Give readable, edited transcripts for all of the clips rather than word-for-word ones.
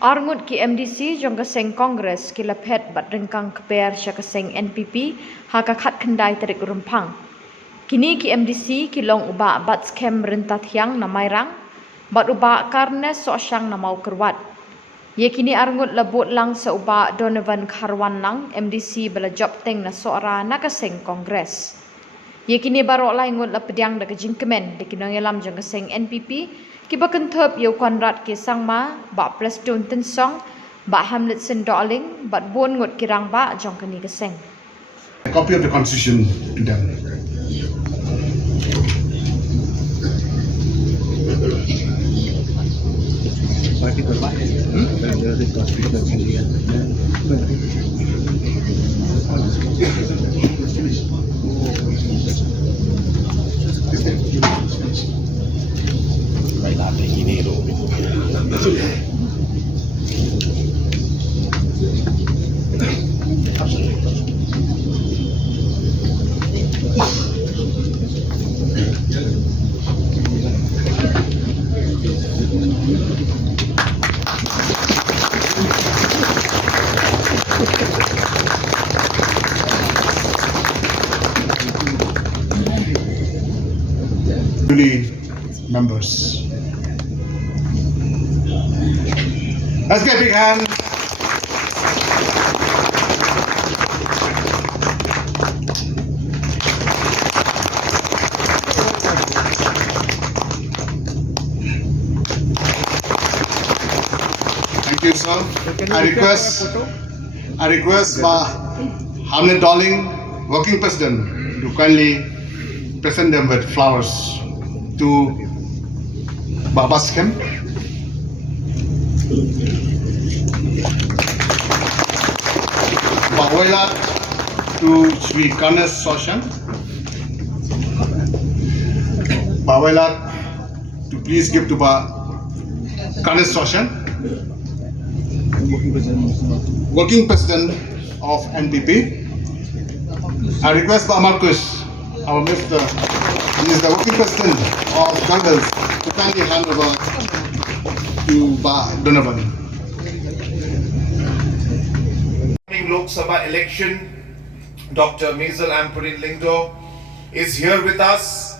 Ngut ki MDC jong Seng Congress ki la Phet bat rengkang Khubor Seng NPP ha ka khat khandai tarik rumpang. Kini ki MDC ki long uba bat skem rentat hyang na mairang bat uba karne so syang na mau kerwat. Ye kini Ngut la bot lang sa uba Donovan Kharwan lang MDC bala job teng na soara na ka Seng Congress. Ye kini barok lai Ngut la pediang da ka jingkemen de kinong yalam jong Seng NPP ki bakentep yo kwanrat ki sangma ba pleston ten song ba hamlet sen darling bat bon Ngut kirang ba jong kani ka Seng. A copy of the constitution to them. Members. Let's get a big hand. Thank you, sir. I request Hamlet Darling, working president, to kindly present them with flowers to Babaskem. Bawaila to Sri Ganesh Soshan. Bawaila to please give to Ganesh Soshan. Working President of NPP. I request Marcus, our Minister, he is the working president of Congress, to kindly hand over to Donovan. Lok Sabha election, Dr. Maisel Ampurin Lingdo is here with us,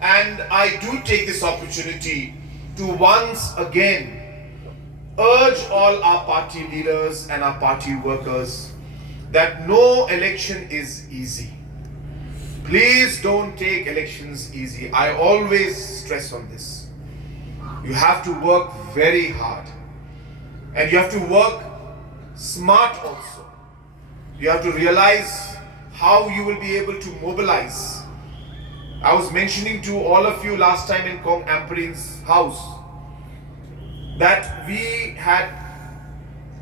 and I do take this opportunity to once again urge all our party leaders and our party workers that no election is easy. Please don't take elections easy. I always stress on this. You have to work very hard, and you have to work smart also. You have to realize how you will be able to mobilize. I was mentioning to all of you last time in Kong Ampurin's house that we had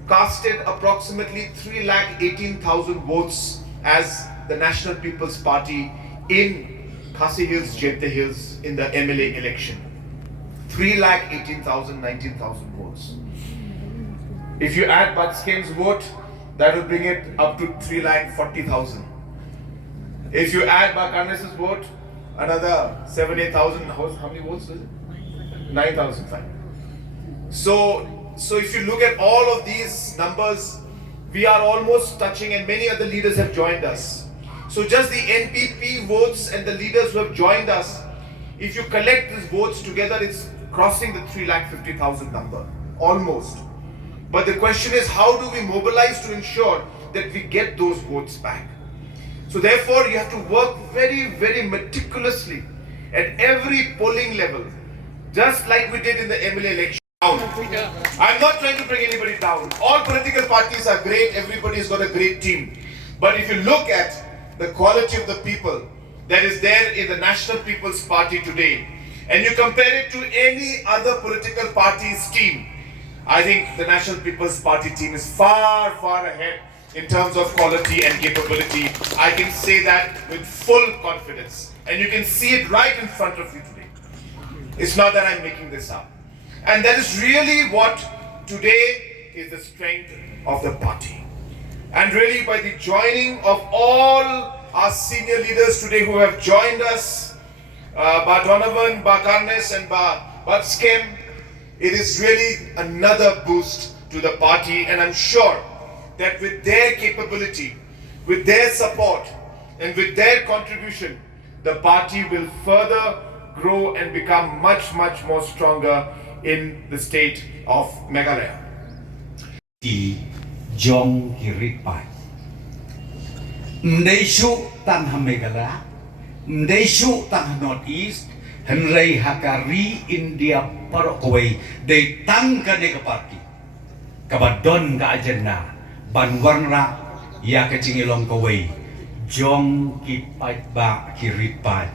casted approximately 318,000 votes as the National People's Party in Khasi Hills, Jete Hills in the MLA election. 318,000, 19,000 votes. If you add Batskem's vote, that will bring it up to 340,000. If you add Bakanes's vote, another 7,000, 8,000. How many votes is it? 9,005. So if you look at all of these numbers, we are almost touching, and many other leaders have joined us. So just the NPP votes and the leaders who have joined us, if you collect these votes together, it's crossing the 350,000 number, almost. But the question is, how do we mobilize to ensure that we get those votes back? So therefore, you have to work very, very meticulously at every polling level, just like we did in the MLA election. I'm not trying to bring anybody down. All political parties are great. Everybody's got a great team. But if you look at the quality of the people that is there in the National People's Party today, and you compare it to any other political party's team, I think the National People's Party team is far, far ahead in terms of quality and capability. I can say that with full confidence. And you can see it right in front of you today. It's not that I'm making this up. And that is really what today is the strength of the party. And really by the joining of all our senior leaders today who have joined us, Donovan, Karnes and Skem, it is really another boost to to the party, and I'm sure that with their capability, with their support, and with their contribution, the party will further grow and become much more stronger in the state of Meghalaya. Di jong kirit pai mdeshu tang Meghalaya mdeshu tang North East henrei hakari India parokoi de tang kane ke parti kabadon ka agenda banwarna ya ke cingilong kawai jong ki pai ba kirit pai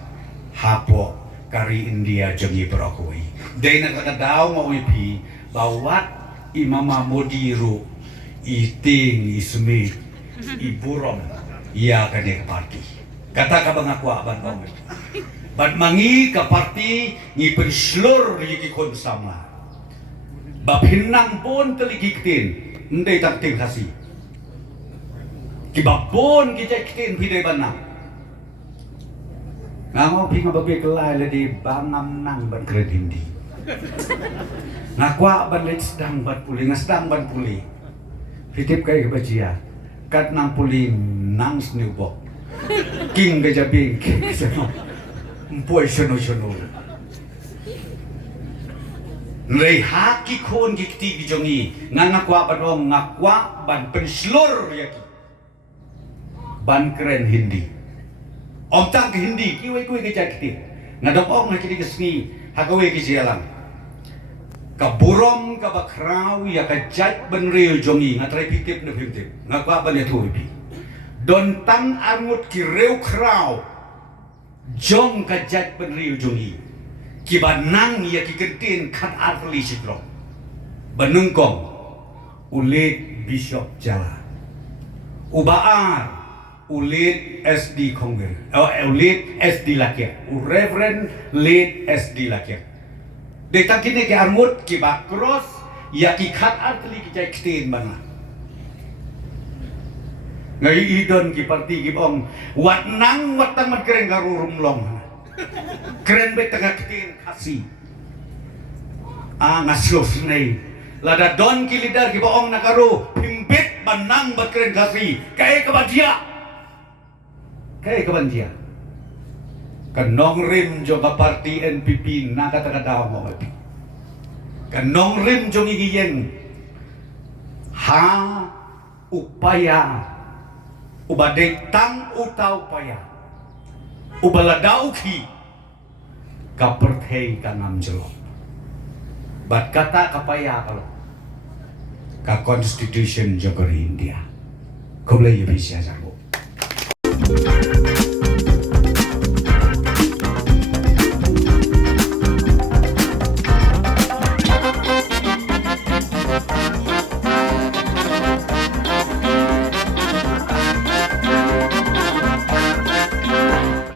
hapo kari India jongi parokoi de na kadadaw mo ipi bawat imama modiru iting ismit iburom ya kane ke parti kata ka bang aku aban bang bat mangi ka parti ni penslur yiki kon Samla bapinang pun teligiktin ndai tak ting khasi kibapon kijakitin pidai banang ngamo pinga babi kelai le di bangam nang ban kred hindi ngakwa ban le sedang ban puli ngasdang ban puli fitip kai bajia kat nang puli nang snewbok king gajabing seno mpoi sono Nrei haki kon gikti gijongi ngangakwa ban ngakwa ban penslur yaki ban keren hindi om tang ke hindi kiwe kiwe ke jakti ngadok ong nakidi kesni hagawe ke jalan kaburom ka bakraw ya ka jat ban real jongi ngatrai pitip na pitip ngakwa ban ya tuipi don tang angut ki reu kraw jong ka jat ban real jongi ki banang ya ki kentin khat arli sidro banungkong ulit bishop jala ubaar ulit SD Congress ulit SD Lakyat Reverend Late SD Lakyat deta kini ke armut ki ba cross ya ki khat arli ki jai ktin bana ngai idon ki parti ki bong wat nang wat tang mat keren garurum long keren bet tengah ktin khasi ngaslos nei lada don ki leader ki bong nakaru pimbit banang bat keren khasi kai kebadia kai kebandia kanong rim jo ka parti NPP na kata-kata mo mati kanong rim jo ngigiyeng ha upaya ubadeng tang utaw paya ubaladau ki kaperthei kanam jelo bat kata kapaya kalau ka constitution jogori India koble yebisya jago